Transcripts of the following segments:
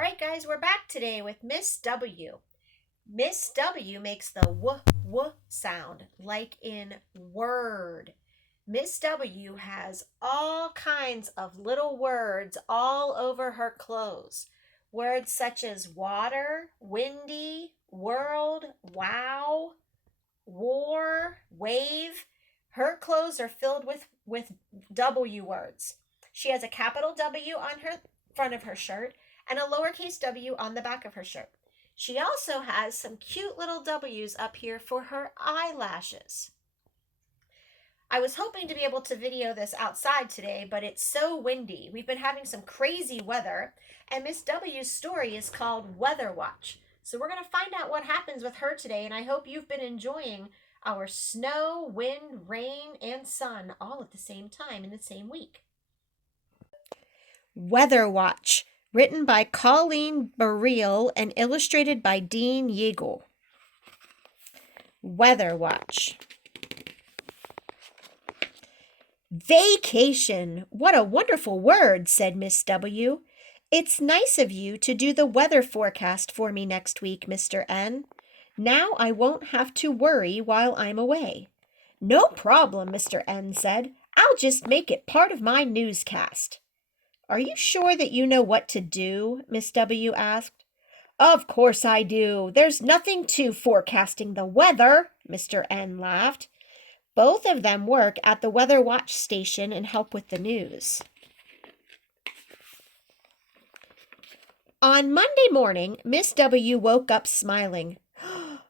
All right, guys, we're back today with Miss W. Miss W makes the w sound, like in word. Miss W has all kinds of little words all over her clothes. Words such as water, windy, world, wow, war, wave. Her clothes are filled with W words. She has a capital W on her front of her shirt and a lowercase w on the back of her shirt. She also has some cute little W's up here for her eyelashes. I was hoping to be able to video this outside today, but it's so windy. We've been having some crazy weather, and Miss W's story is called Weather Watch. So we're going to find out what happens with her today, and I hope you've been enjoying our snow, wind, rain, and sun all at the same time in the same week. Weather Watch, written by Colleen Burrell and illustrated by Dean Yeagle. Weather Watch. Vacation! What a wonderful word, said Miss W. It's nice of you to do the weather forecast for me next week, Mr. N. Now I won't have to worry while I'm away. No problem, Mr. N said. I'll just make it part of my newscast. Are you sure that you know what to do? Miss W asked. Of course I do. There's nothing to forecasting the weather, Mr. N laughed. Both of them work at the Weather Watch station and help with the news. On Monday morning, Miss W woke up smiling.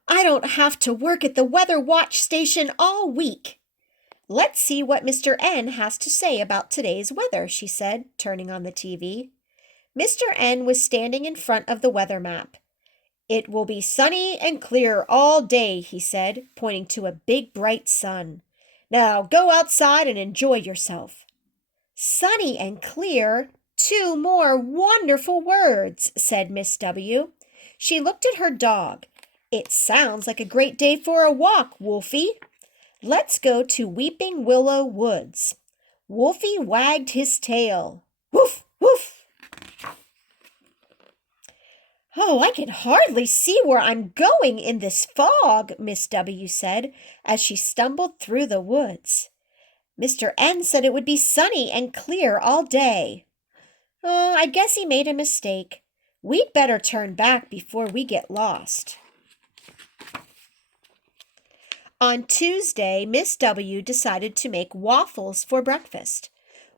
I don't have to work at the Weather Watch station all week. Let's see what Mr. N has to say about today's weather, she said, turning on the TV. Mr. N was standing in front of the weather map. It will be sunny and clear all day, he said, pointing to a big bright sun. Now go outside and enjoy yourself. Sunny and clear, two more wonderful words, said Miss W. She looked at her dog. It sounds like a great day for a walk, Wolfie. Let's go to Weeping Willow Woods. Wolfie wagged his tail. Woof, woof. Oh, I can hardly see where I'm going in this fog, Miss W said, as she stumbled through the woods. Mr. N said it would be sunny and clear all day. Oh, I guess he made a mistake. We'd better turn back before we get lost. On Tuesday, Miss W decided to make waffles for breakfast.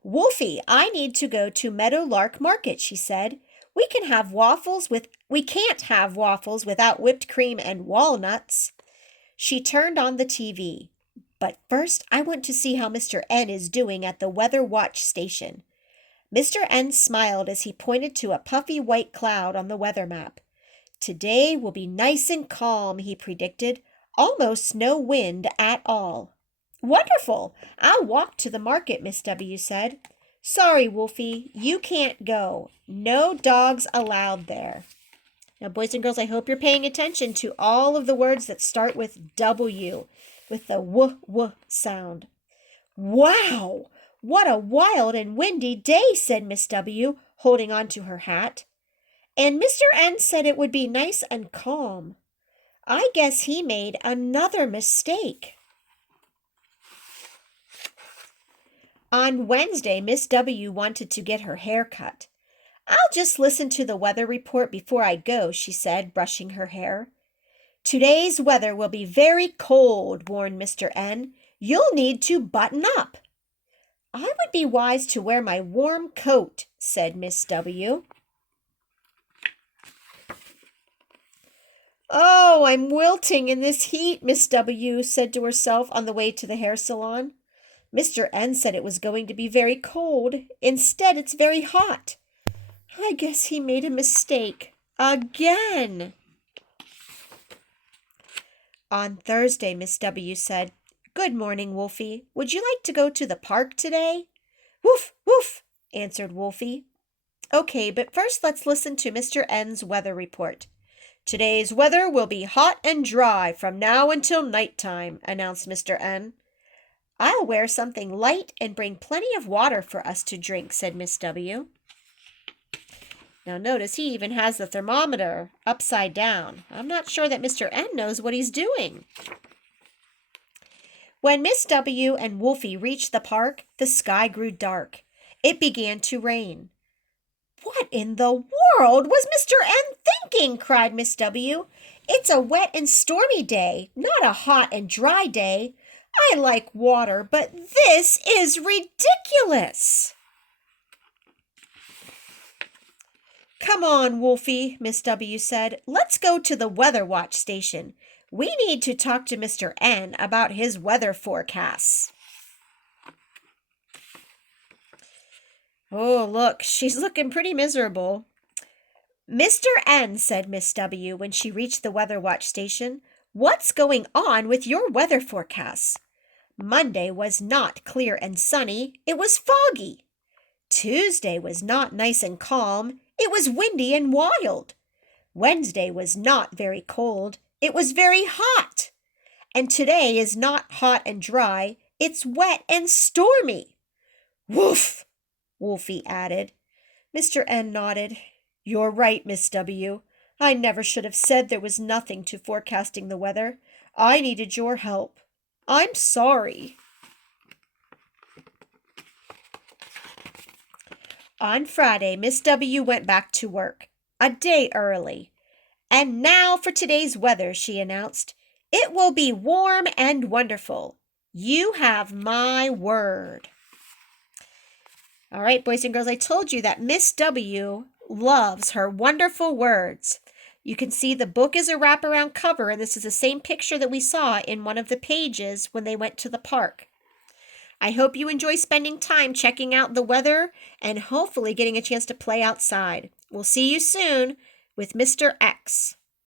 Wolfie, I need to go to Meadowlark Market, she said. We can't have waffles without whipped cream and walnuts. She turned on the TV. But first, I want to see how Mr. N is doing at the Weather Watch station. Mr. N smiled as he pointed to a puffy white cloud on the weather map. Today will be nice and calm, he predicted. Almost no wind at all. Wonderful! I'll walk to the market, Miss W said. Sorry, Wolfie, you can't go. No dogs allowed there. Now, boys and girls, I hope you're paying attention to all of the words that start with W, with the w sound. Wow! What a wild and windy day, said Miss W, holding on to her hat. And Mr. N said it would be nice and calm. I guess he made another mistake. On Wednesday, Miss W wanted to get her hair cut. I'll just listen to the weather report before I go, she said, brushing her hair. Today's weather will be very cold, warned Mr. N. You'll need to button up. I would be wise to wear my warm coat, said Miss W. Oh, I'm wilting in this heat, Miss W said to herself on the way to the hair salon. Mr. N said it was going to be very cold. Instead, it's very hot. I guess he made a mistake. Again. On Thursday, Miss W said, Good morning, Wolfie. Would you like to go to the park today? Woof, woof, answered Wolfie. Okay, but first let's listen to Mr. N's weather report. Today's weather will be hot and dry from now until nighttime, announced Mr. N. I'll wear something light and bring plenty of water for us to drink, said Miss W. Now notice he even has the thermometer upside down. I'm not sure that Mr. N knows what he's doing. When Miss W and Wolfie reached the park, the sky grew dark. It began to rain. "What in the world was Mr. N thinking?" cried Miss W. "It's a wet and stormy day, not a hot and dry day. I like water, but this is ridiculous." "Come on, Wolfie," Miss W said. "Let's go to the Weather Watch station. We need to talk to Mr. N about his weather forecasts." "Oh, look, she's looking pretty miserable." "Mr. N," said Miss W when she reached the Weather Watch station, "what's going on with your weather forecasts?" "Monday was not clear and sunny, it was foggy. Tuesday was not nice and calm, it was windy and wild. Wednesday was not very cold, it was very hot. And today is not hot and dry, it's wet and stormy." "Woof!" Wolfie added. Mr. N nodded. "You're right, Miss W. I never should have said there was nothing to forecasting the weather. I needed your help. I'm sorry." On Friday, Miss W went back to work, a day early. "And now for today's weather," she announced. "It will be warm and wonderful. You have my word." All right, boys and girls, I told you that Miss W loves her wonderful words. You can see the book is a wraparound cover, and this is the same picture that we saw in one of the pages when they went to the park. I hope you enjoy spending time checking out the weather and hopefully getting a chance to play outside. We'll see you soon with Mr. X.